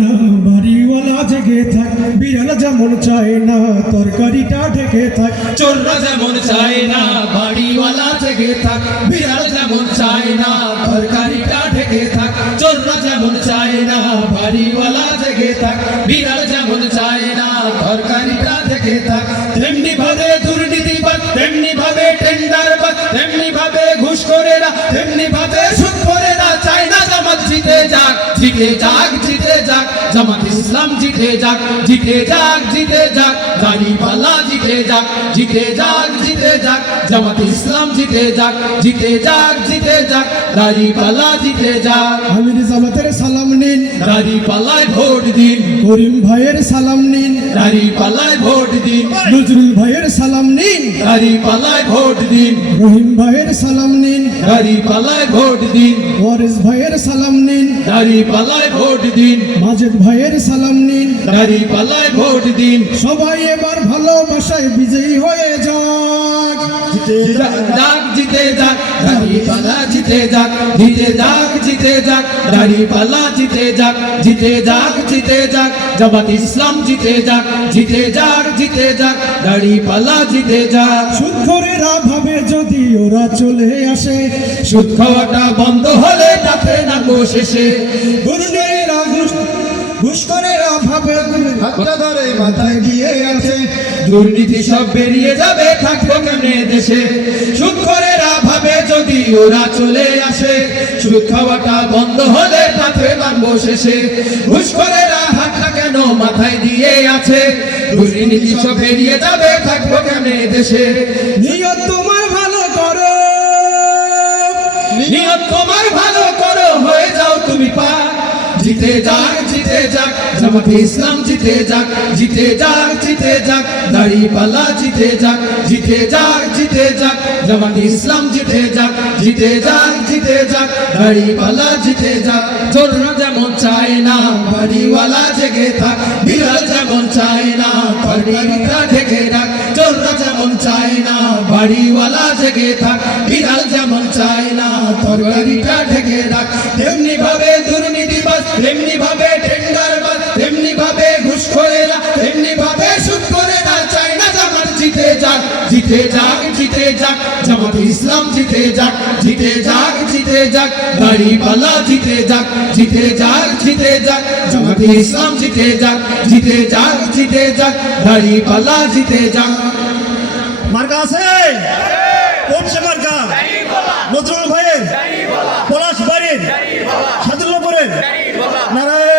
না, বাড়িওয়ালা জেগে থাক, বিড়াল যেমন চায় না, তরকারিটা ঢেকে থাক। চোররা যেমন চায় না, বাড়িওয়ালা জেগে থাক, বিড়াল যেমন চায় না, তরকারিটা ঢেকে থাক। চোররা যেমন চায় না, বাড়িওয়ালা জেগে থাক, বিড়াল যেমন চায় না, তরকারিটা ঢেকে থাক। তেমনি ভাবে দুর্নীতিবাদ তেমনি ভাবে টেন্ডারবাদ তেমনি ভাবে ঘুষখোরেরা তেমনি ভাবে সুদখোরেরা চায় না জামাত জিতে যাক জিতে যাক, জিতে জিতে যাক জিতে যাক জিতে যাক দাড়িপাল্লা জিতে যাক জিতে যাক জিতে যাক জামাত ইসলাম জিতে যাক জিতে যাক জিতে যাক দাড়িপাল্লা জিতে যাক। আমির জামাতের সালাম নিন। দাড়িপাল্লায় ভোট দিন। করিম ভাইয়ের সালাম নিন। দাড়িপাল্লায় ভোট দিন। নজরুল ভাইয়ের সালাম নিন। দাড়িপাল্লায় ভোট দিন। রহিম ভাইয়ের সালাম নিন। দাড়িপাল্লায় ভোট দিন। ওয়ারিস ভাইয়ের সালাম নিন। দাড়িপাল্লায় ভোট দিন। মাজেদ ভাইয়ের সালাম নিন। দাড়িপাল্লায় ভোট দিন। সবাই এবার ভালোবাসায় বিজয়ী হয়ে যাক জিতে যাক জিতে যাক জিতে যাক জিতে যাক জিতে যাক জিতে যাক জিতে যাক জামাত ইসলাম জিতে যাক জিতে যাক জিতে যাক জিতে যাক সুখরেরা ভাবে যদি ওরা চলে আসে সুদ খাওয়াটা বন্ধ হলে তাতে না শেষে ঘুষখোরেরা ভাবে হাতটা ধরে মাথায় দিয়ে আছে দুর্নীতি সব বেরিয়ে যাবে, থাকব কেমনে দেশে? সুদ করেরা ভাবে যদি ওরা চলে আসে সুদ খাওয়াটা বন্ধ হলে তাতে মানবো শেষে। ঘুষ করেরা হাতটা কেন মাথায় দিয়ে আছে? দুর্নীতি সব বেরিয়ে যাবে, থাকব কেমনে দেশে? নিয়ত তোমার ভালো করো। নিয়ত তোমার ভালো করো, হয়ে যাও তুমি পা জিতে যাক জিতে যাক জামাতে ইসলাম জিতে যাক জিতে যাক জিতে যাক দাড়ি পাল্লা জিতে যাক জিতে যাক জিতে যাক জামাতে ইসলাম জিতে যাক জিতে যাক জিতে যাক দাড়ি পাল্লা জিতে যাক চোররা যেমন চায় না বাড়িওয়ালা জেগে থাক বিড়াল যেমন চায় না তরকারিটা ঢেকে রাখ চোররা যেমন চায় না বাড়িওয়ালা জেগে থাক বিড়াল যেমন চায় না তরকারিটা ঢেকে রাখ তেমনি ভাবে দুর্নীতিবাজ তেমনি ভাবে টেন্ডারবাজ তেমনি ভাবে ঘুষখোরেরা তেমনি ভাবে সুদখোরেরা চায় না জামাত জিতে যাক জিতে যাক জিতে যাক জামাত ইসলাম জিতে যাক জিতে যাক জিতে যাক দাড়িওয়ালা জিতে যাক জিতে যাক জিতে যাক জামাত ইসলাম জিতে যাক জিতে যাক জিতে যাক দাড়িওয়ালা জিতে যাক মার্কা আছে কোন সে মার্কা নজরুল ভাইয়ের পলাশ বাড়ির বলেন নারায়ণ!